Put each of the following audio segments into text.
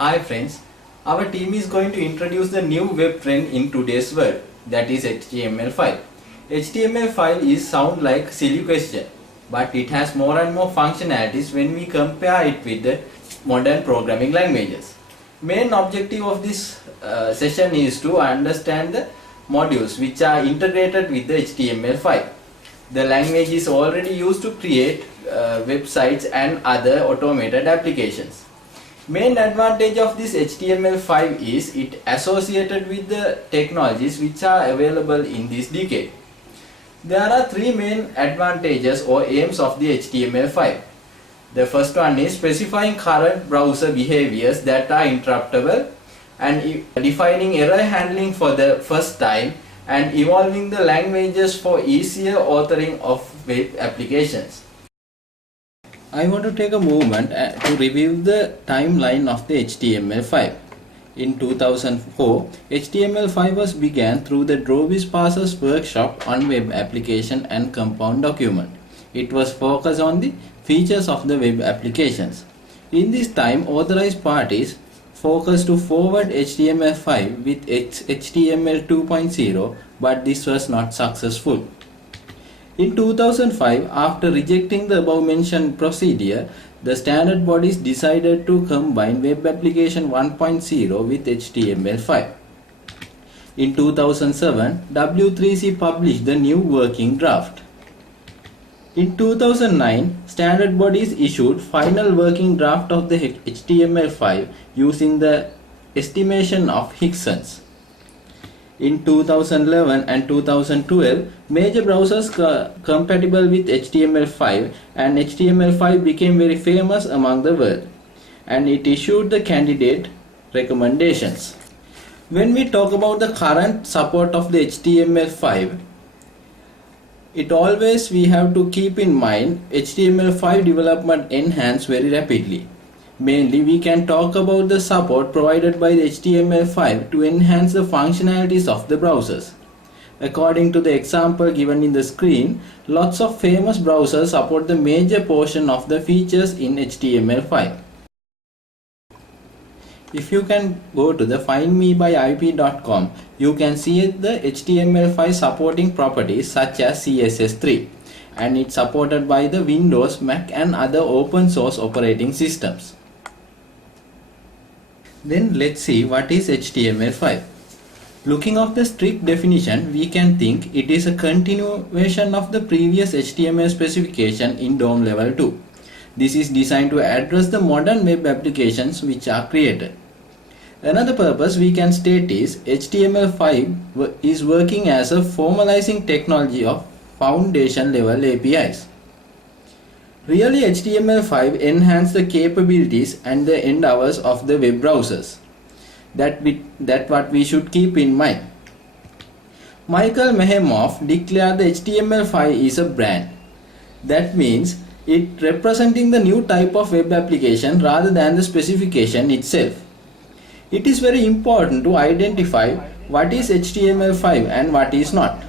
Hi friends, our team is going to introduce the new web trend in today's world, that is HTML5. HTML5 is sound like silly question, but it has more and more functionalities when we compare it with the modern programming languages. Main objective of this session is to understand the modules which are integrated with the HTML5. The language is already used to create websites and other automated applications. Main advantage of this HTML5 is it associated with the technologies which are available in this decade. There are three main advantages or aims of the HTML5. The first one is specifying current browser behaviors that are interruptible and defining error handling for the first time and evolving the languages for easier authoring of web applications. I want to take a moment to review the timeline of the HTML5. In 2004, HTML5 was began through the Drovis Parsers workshop on web application and compound document. It was focused on the features of the web applications. In this time, authorized parties focused to forward HTML5 with HTML 2.0, but this was not successful. In 2005, after rejecting the above mentioned procedure, the standard bodies decided to combine Web Application 1.0 with HTML5. In 2007, W3C published the new working draft. In 2009, standard bodies issued final working draft of the HTML5 using the estimation of Hickson's. In 2011 and 2012, major browsers compatible with HTML5 and HTML5 became very famous among the world, and it issued the candidate recommendations. When we talk about the current support of the HTML5, we have to keep in mind HTML5 development enhanced very rapidly. Mainly, we can talk about the support provided by the HTML5 to enhance the functionalities of the browsers. According to the example given in the screen, lots of famous browsers support the major portion of the features in HTML5. If you can go to the findmebyip.com, you can see the HTML5 supporting properties such as CSS3, and it's supported by the Windows, Mac and other open source operating systems. Then let's see what is HTML5. Looking at the strict definition, we can think it is a continuation of the previous HTML specification in DOM level 2. This is designed to address the modern web applications which are created. Another purpose we can state is HTML5 is working as a formalizing technology of foundation level APIs. Really, HTML5 enhances the capabilities and the endeavors of the web browsers. That's what we should keep in mind. Michael Mehemoff declared the HTML5 is a brand. That means it representing the new type of web application rather than the specification itself. It is very important to identify what is HTML5 and what is not.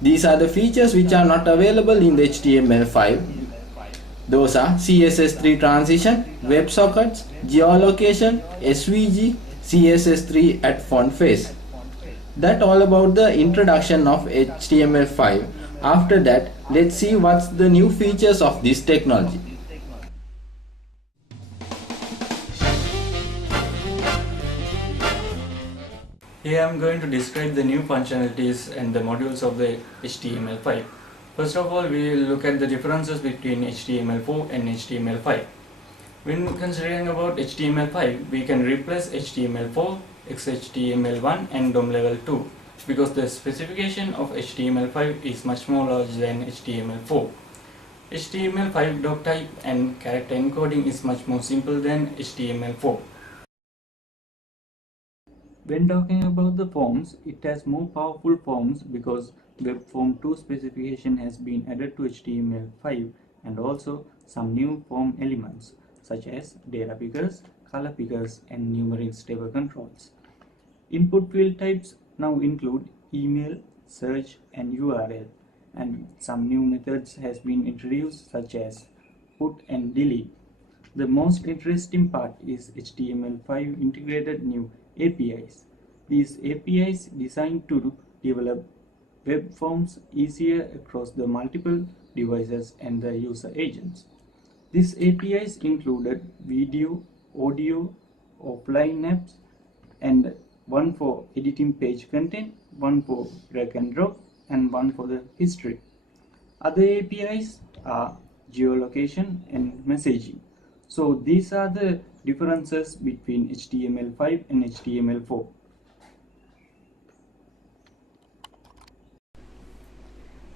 These are the features which are not available in the HTML5. Those are CSS3 transition, WebSockets, geolocation, SVG, CSS3 at font face. That's all about the introduction of HTML5. After that, let's see what's the new features of this technology. Here I am going to describe the new functionalities and the modules of the HTML5. First of all, we will look at the differences between HTML4 and HTML5. When considering about HTML5, we can replace HTML4, XHTML1 and DOM level 2 because the specification of HTML5 is much more large than HTML4. HTML5 doc type and character encoding is much more simple than HTML4. When talking about the forms, it has more powerful forms because Web Form 2 specification has been added to HTML5 and also some new form elements such as data pickers, color pickers and numeric table controls. Input field types now include email, search and URL, and some new methods has been introduced such as put and delete. The most interesting part is HTML5 integrated new APIs. These APIs designed to develop web forms easier across the multiple devices and the user agents. These APIs included video, audio, offline apps, and one for editing page content, one for drag and drop, and one for the history. Other APIs are geolocation and messaging. So these are the differences between HTML5 and HTML4.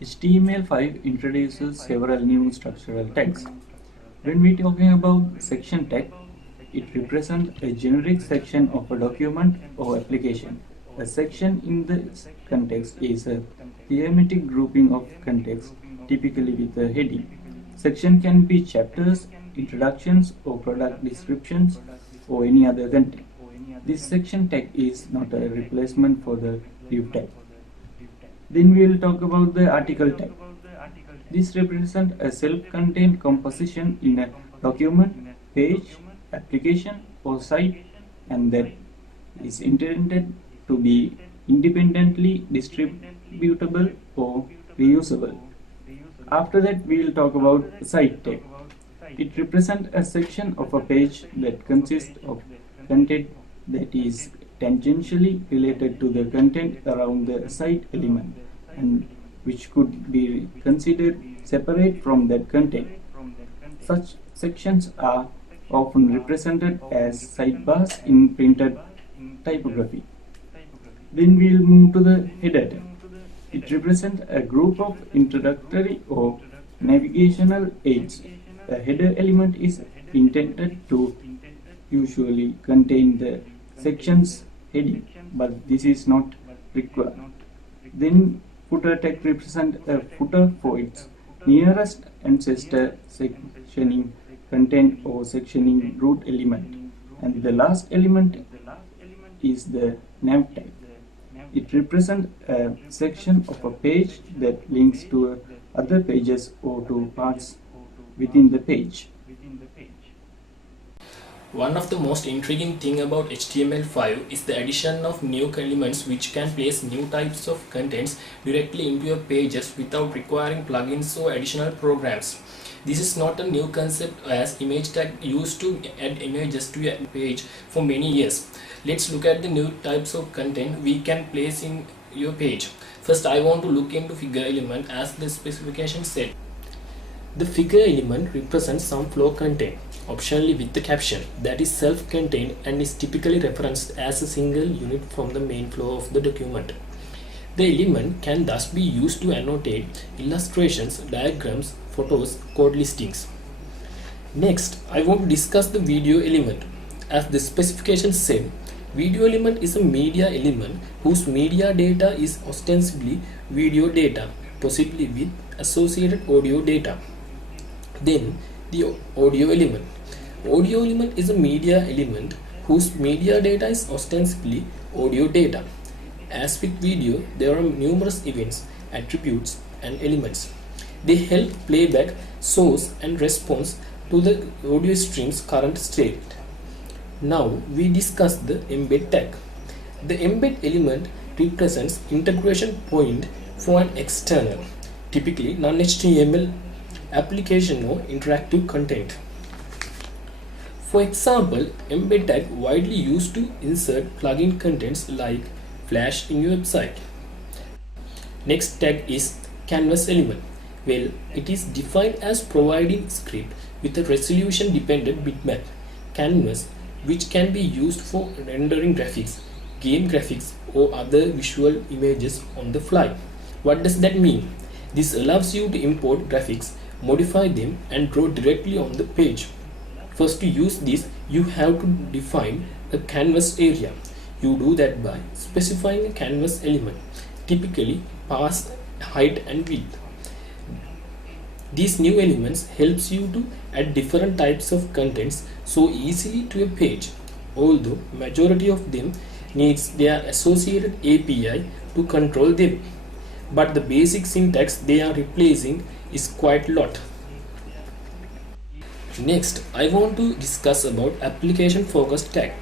HTML5 introduces several new structural tags. When we are talking about section tag, it represents a generic section of a document or application. A section in the context is a thematic grouping of context, typically with a heading. Section can be chapters, introductions, or product descriptions, or any other content. This section tag is not a replacement for the div tag. Then we will talk about the article tag. This represents a self-contained composition in a document, page, application, or site, and that is intended to be independently distributable or reusable. After that, we will talk about site tag. It represents a section of a page that consists of content that is tangentially related to the content around the site element and which could be considered separate from that content. Such sections are often represented as sidebars in printed typography. Then we will move to the header tag. It represents a group of introductory or navigational aids. A header element is intended to usually contain the section's heading, but this is not required. Then footer tag represents a footer for its nearest ancestor sectioning content or sectioning root element. And the last element is the nav tag. It represents a section of a page that links to other pages or to parts within the page. One of the most intriguing thing about HTML5 is the addition of new elements which can place new types of contents directly into your pages without requiring plugins or additional programs. This is not a new concept, as image tag used to add images to a page for many years. Let's look at the new types of content we can place in your page. First, I want to look into figure element as the specification said. The figure element represents some flow content, optionally with the caption, that is self-contained and is typically referenced as a single unit from the main flow of the document. The element can thus be used to annotate illustrations, diagrams, photos, code listings. Next, I want to discuss the video element. As the specification said, video element is a media element whose media data is ostensibly video data, possibly with associated audio data. Then the audio element. Audio element is a media element whose media data is ostensibly audio data. As with video, there are numerous events, attributes, and elements. They help playback, source, and response to the audio stream's current state. Now we discuss the embed tag. The embed element represents integration point for an external, typically non-HTML application or interactive content. For example, embed tag widely used to insert plugin contents like Flash in your website. Next tag is canvas element. Well, it is defined as providing script with a resolution dependent bitmap canvas which can be used for rendering graphics, game graphics, or other visual images on the fly. What does that mean? This allows you to import graphics, modify them, and draw directly on the page. First, to use this, you have to define a canvas area. You do that by specifying a canvas element, typically pass, height, and width. These new elements helps you to add different types of contents so easily to a page, although majority of them needs their associated API to control them. But the basic syntax they are replacing is quite a lot. Next, I want to discuss about application focused tag.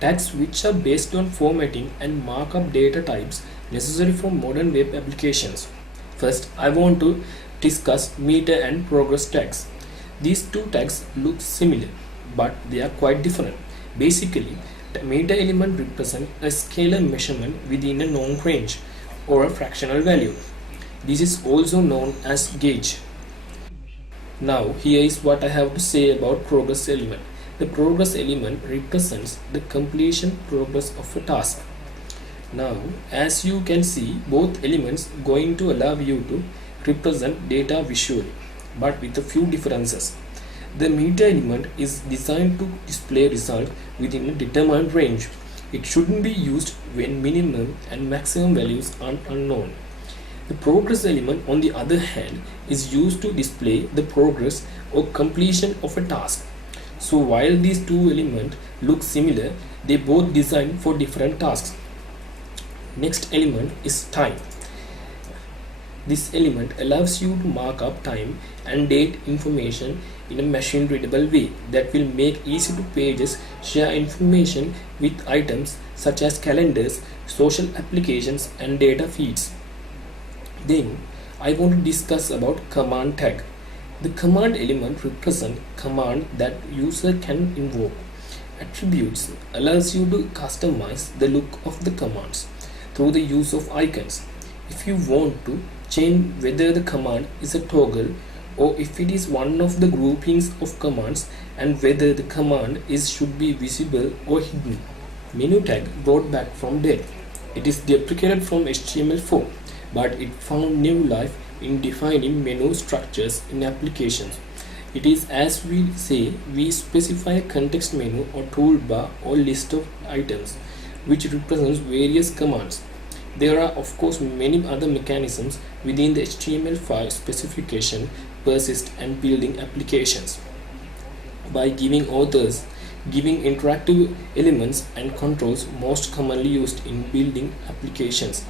Tags which are based on formatting and markup data types necessary for modern web applications. First, I want to discuss meter and progress tags. These two tags look similar, but they are quite different. Basically, the meter element represents a scalar measurement within a known range or a fractional value. This is also known as gauge. Now, here is what I have to say about progress element. The progress element represents the completion progress of a task. Now, as you can see, both elements going to allow you to represent data visually, but with a few differences. The meter element is designed to display result within a determined range. It shouldn't be used when minimum and maximum values are unknown. The progress element, on the other hand, is used to display the progress or completion of a task. So while these two elements look similar, they both designed for different tasks. Next element is time. This element allows you to mark up time and date information in a machine readable way that will make easy to pages share information with items such as calendars, social applications and data feeds. Then I want to discuss about command tag. The command element represents command that user can invoke. Attributes allows you to customize the look of the commands through the use of icons. If you want to change whether the command is a toggle or if it is one of the groupings of commands and whether the command should be visible or hidden. Menu tag brought back from dead. It is deprecated from HTML4, but it found new life in defining menu structures in applications. It is, as we say, we specify a context menu or toolbar or list of items which represents various commands. There are of course many other mechanisms within the HTML5 specification persist and building applications. By giving interactive elements and controls most commonly used in building applications.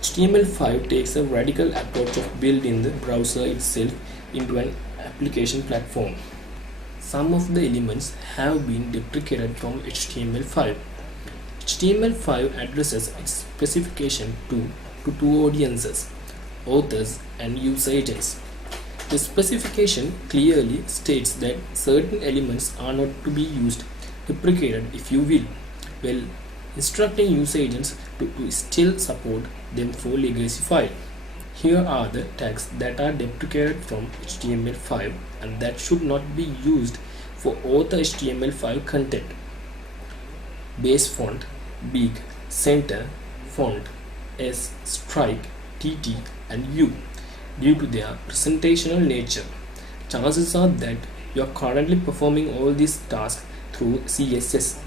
HTML5 takes a radical approach of building the browser itself into an application platform. Some of the elements have been deprecated from HTML5. HTML5 addresses its specification to two audiences, authors and user agents. The specification clearly states that certain elements are not to be used, deprecated if you will, while instructing user agents to still support them for legacy file. Here are the tags that are deprecated from HTML5 and that should not be used for author HTML5 content. Base font, big, center, font, S, strike, TT and U due to their presentational nature. Chances are that you are currently performing all these tasks through CSS,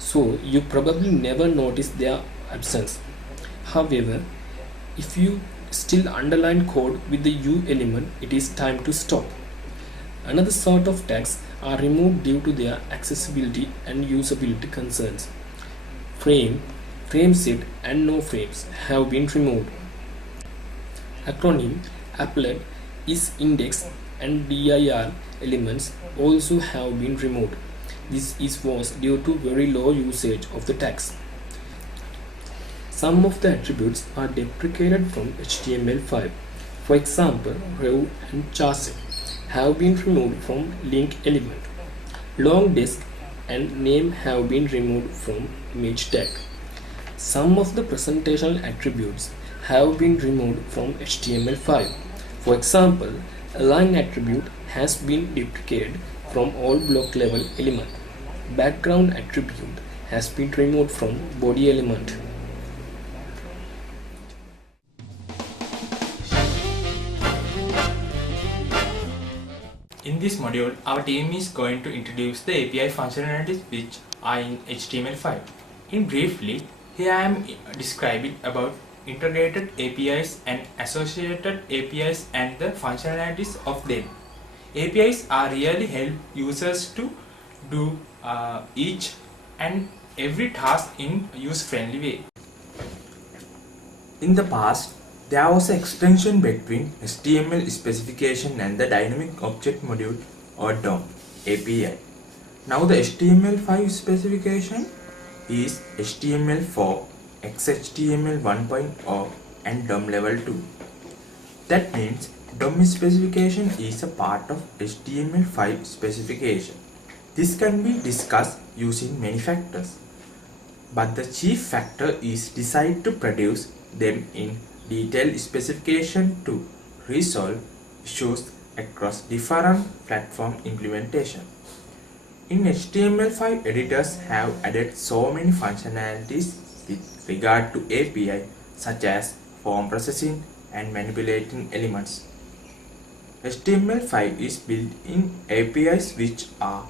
so you probably never notice their absence. However, if you still underline code with the U element, it is time to stop. Another sort of tags are removed due to their accessibility and usability concerns. Frame, frame set and no frames have been removed. Acronym, applet, is index and dir elements also have been removed. This was due to very low usage of the tags. Some of the attributes are deprecated from HTML5. For example, rev and charset have been removed from link element. Long disk and name have been removed from image tag. Some of the presentational attributes have been removed from HTML5. For example, align attribute has been deprecated from all block level element. Background attribute has been removed from body element. In this module, our team is going to introduce the API functionalities which are in HTML5. In briefly, here I am describing about integrated APIs and associated APIs and the functionalities of them. APIs are really help users to do each and every task in user-friendly way. In the past, there was an extension between HTML specification and the dynamic object module or DOM API. Now the HTML5 specification is HTML4, XHTML 1.0 and DOM level 2. That means DOM specification is a part of HTML5 specification. This can be discussed using many factors, but the chief factor is decided to produce them in detailed specification to resolve issues across different platform implementation. In HTML5, editors have added so many functionalities with regard to API, such as form processing and manipulating elements. HTML5 is built in APIs which are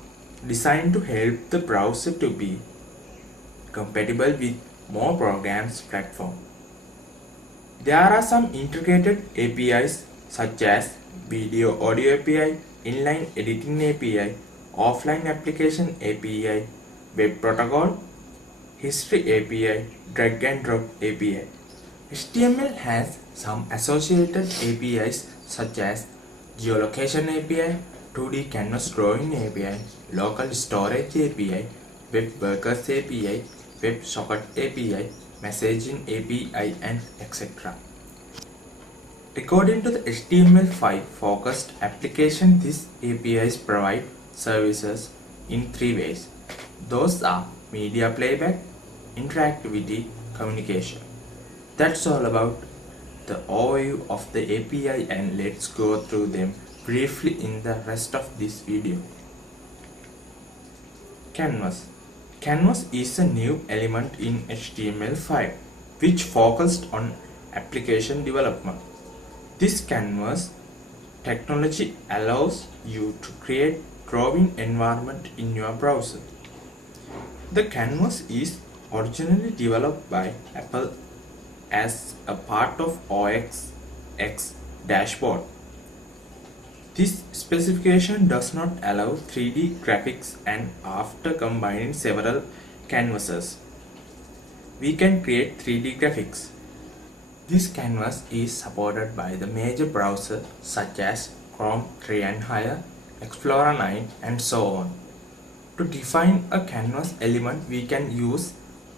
designed to help the browser to be compatible with more programs platform. There are some integrated APIs such as Video Audio API, Inline Editing API, Offline Application API, Web Protocol, History API, Drag and Drop API. HTML has some associated APIs such as Geolocation API, 2D Canvas Drawing API, Local Storage API, Web Workers API, Web Socket API, Messaging API, and etc. According to the HTML5 focused application, these APIs provide services in three ways. Those are media playback, interactivity, communication. That's all about the overview of the API, and let's go through them briefly in the rest of this video. Canvas. Canvas is a new element in HTML5 which focused on application development. This canvas technology allows you to create drawing environment in your browser. The canvas is originally developed by Apple as a part of OS X dashboard. This specification does not allow 3D graphics, and after combining several canvases, we can create 3D graphics. This canvas is supported by the major browsers such as Chrome 3 and higher, Explorer 9 and so on. To define a canvas element, we can use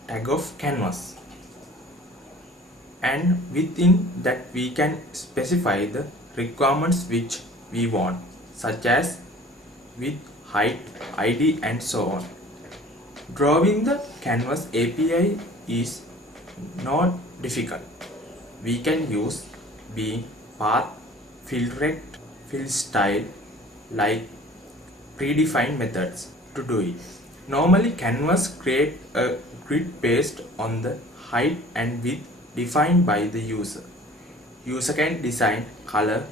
tag of canvas, and within that we can specify the requirements which we want, such as width, height, ID and so on. Drawing the canvas API is not difficult. We can use beam, path, fill rect, fill style like predefined methods to do it. Normally canvas create a grid based on the height and width defined by the user. User can design color,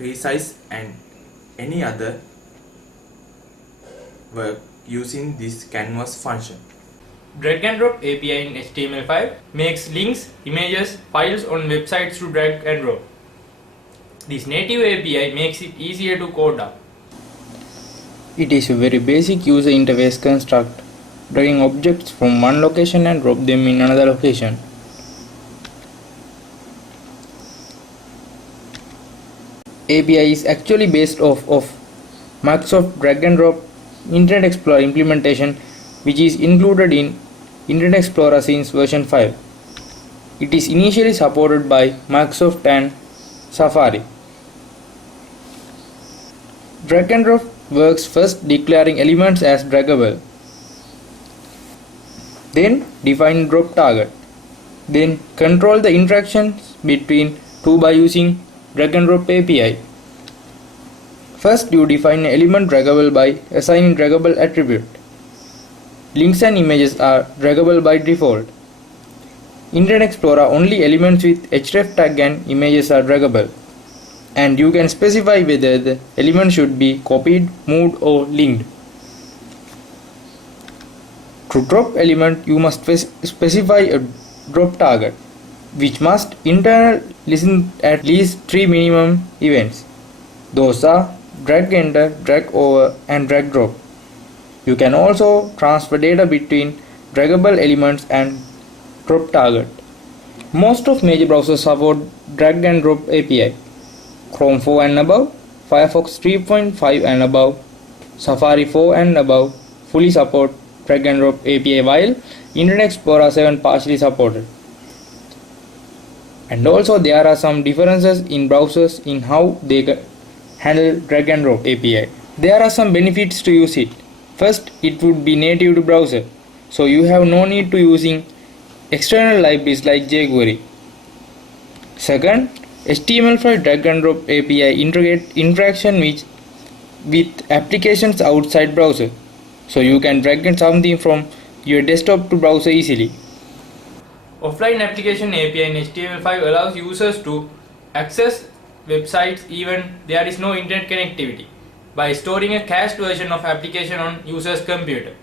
resize and any other work using this canvas function. Drag and drop API in HTML5 makes links, images, files on websites to drag and drop. This native API makes it easier to code up. It is a very basic user interface construct, dragging objects from one location and drop them in another location. API is actually based off of Microsoft Drag and Drop Internet Explorer implementation, which is included in Internet Explorer since version 5. It is initially supported by Microsoft and Safari. Drag and drop works first declaring elements as draggable, then define drop target, then control the interactions between two by using Drag and drop API. First, you define an element draggable by assigning draggable attribute. Links and images are draggable by default. Internet Explorer only elements with href tag and images are draggable, and you can specify whether the element should be copied, moved or linked. To drop element, you must specify a drop target, which must internal listen at least 3 minimum events. Those are drag enter, drag over and drag drop. You can also transfer data between draggable elements and drop target. Most of major browsers support drag and drop API. Chrome 4 and above, Firefox 3.5 and above, Safari 4 and above fully support drag and drop API, while Internet Explorer 7 partially supported. And also there are some differences in browsers in how they handle drag and drop API. There are some benefits to use it. First, it would be native to browser, so you have no need to using external libraries like jQuery. Second, HTML5 drag and drop API integrate interaction with applications outside browser, so you can drag something from your desktop to browser easily. Offline application API in HTML5 allows users to access websites even there is no internet connectivity by storing a cached version of application on user's computer.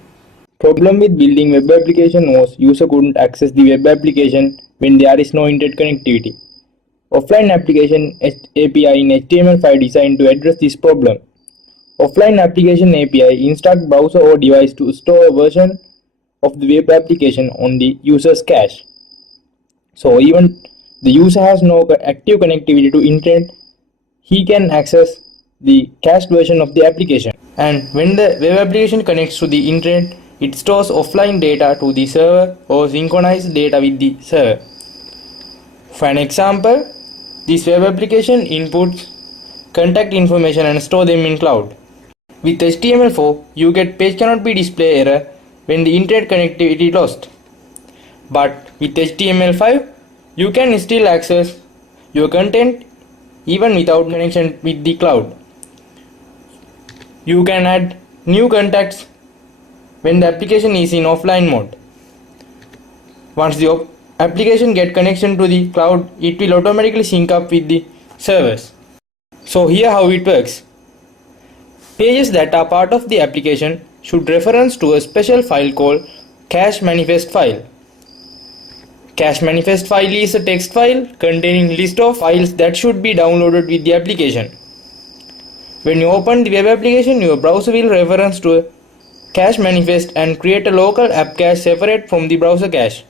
Problem with building web application was user couldn't access the web application when there is no internet connectivity. Offline application API in HTML5 designed to address this problem. Offline application API instructs browser or device to store a version of the web application on the user's cache. So even the user has no active connectivity to internet, he can access the cached version of the application. And when the web application connects to the internet, it stores offline data to the server or synchronized data with the server. For an example, this web application inputs contact information and store them in cloud. With HTML4, you get page cannot be display error when the internet connectivity lost. But with HTML5, you can still access your content even without connection with the cloud. You can add new contacts when the application is in offline mode. Once the application gets connection to the cloud, it will automatically sync up with the servers. So here how it works. Pages that are part of the application should reference to a special file called cache manifest file. Cache manifest file is a text file containing list of files that should be downloaded with the application. When you open the web application, your browser will reference to a cache manifest and create a local app cache separate from the browser cache.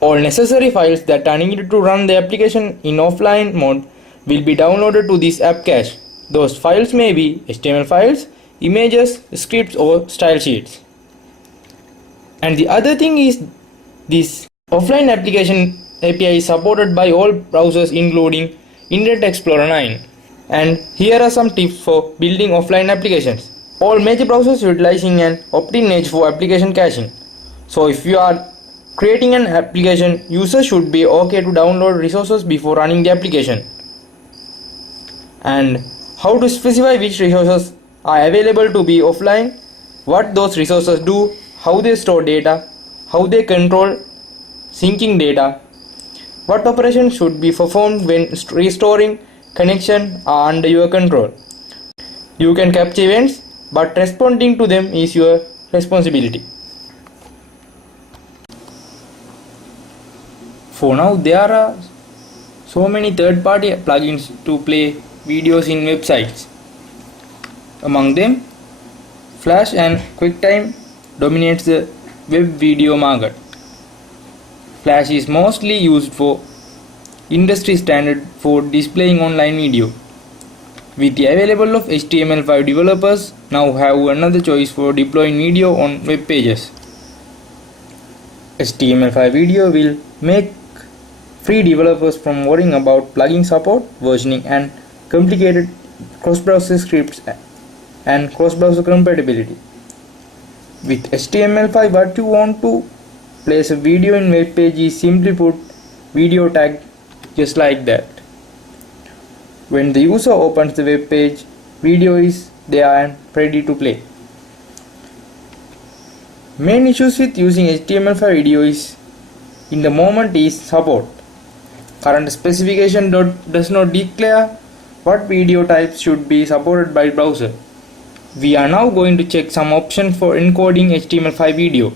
All necessary files that are needed to run the application in offline mode will be downloaded to this app cache. Those files may be HTML files, images, scripts or style sheets. And the other thing is this offline application API is supported by all browsers including Internet Explorer 9. And here are some tips for building offline applications. All major browsers utilizing an opt-in nature for application caching. So if you are creating an application, users should be okay to download resources before running the application. And how to specify which resources are available to be offline, what those resources do, how they store data, how they control syncing data, what operations should be performed when restoring connection are under your control. You can capture events, but responding to them is your responsibility. For now, there are so many third-party plugins to play videos in websites. Among them, Flash and QuickTime dominates the web video market. Flash is mostly used for industry standard for displaying online video. With the available of HTML5, developers now have another choice for deploying video on web pages. HTML5 video will make free developers from worrying about plugin support, versioning and complicated cross-browser scripts and cross-browser compatibility. With HTML5, what you want to place a video in web page is simply put video tag just like that. When the user opens the web page, video is there and ready to play. Main issues with using HTML5 video is in the moment is support. Current specification does not declare what video types should be supported by browser. We are now going to check some options for encoding HTML5 video.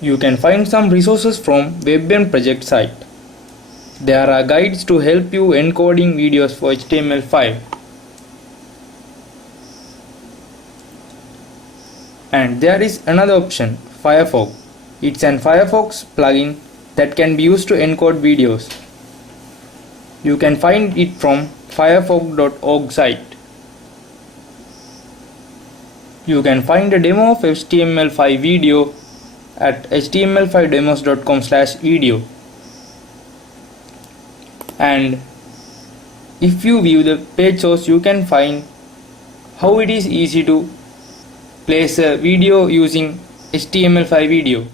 You can find some resources from WebM project site. There are guides to help you encoding videos for HTML5. And there is another option, Firefox. It's an Firefox plugin that can be used to encode videos. You can find it from firefox.org site. You can find a demo of HTML5 video at html5demos.com/video. And if you view the page source, you can find how it is easy to place a video using HTML5 video.